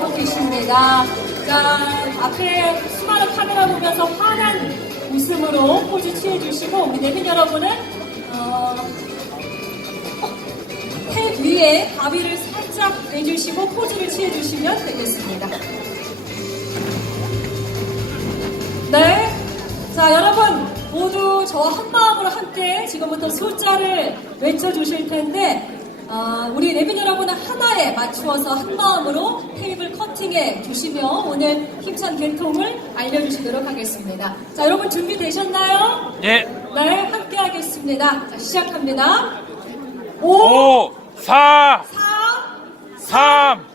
하고 계십니다. 자, 앞에 수많은 카메라 보면서 환한 웃음으로 포즈 취해주시고, 우리 내빈 여러분은, 어, 탭 위에 가위를 살짝 내주시고 포즈를 취해주시면 되겠습니다. 네. 자, 여러분, 모두 저와 한 마음으로 함께 지금부터 숫자를 외쳐주실 텐데, 아, 우리 레빈 여러분은 하나에 맞추어서 한 마음으로 테이블 커팅해 주시며 오늘 힘찬 개통을 알려주시도록 하겠습니다. 자, 여러분 준비되셨나요? 예. 네, 함께 하겠습니다. 자, 시작합니다. 5, 5, 4, 4, 3, 2, 하나.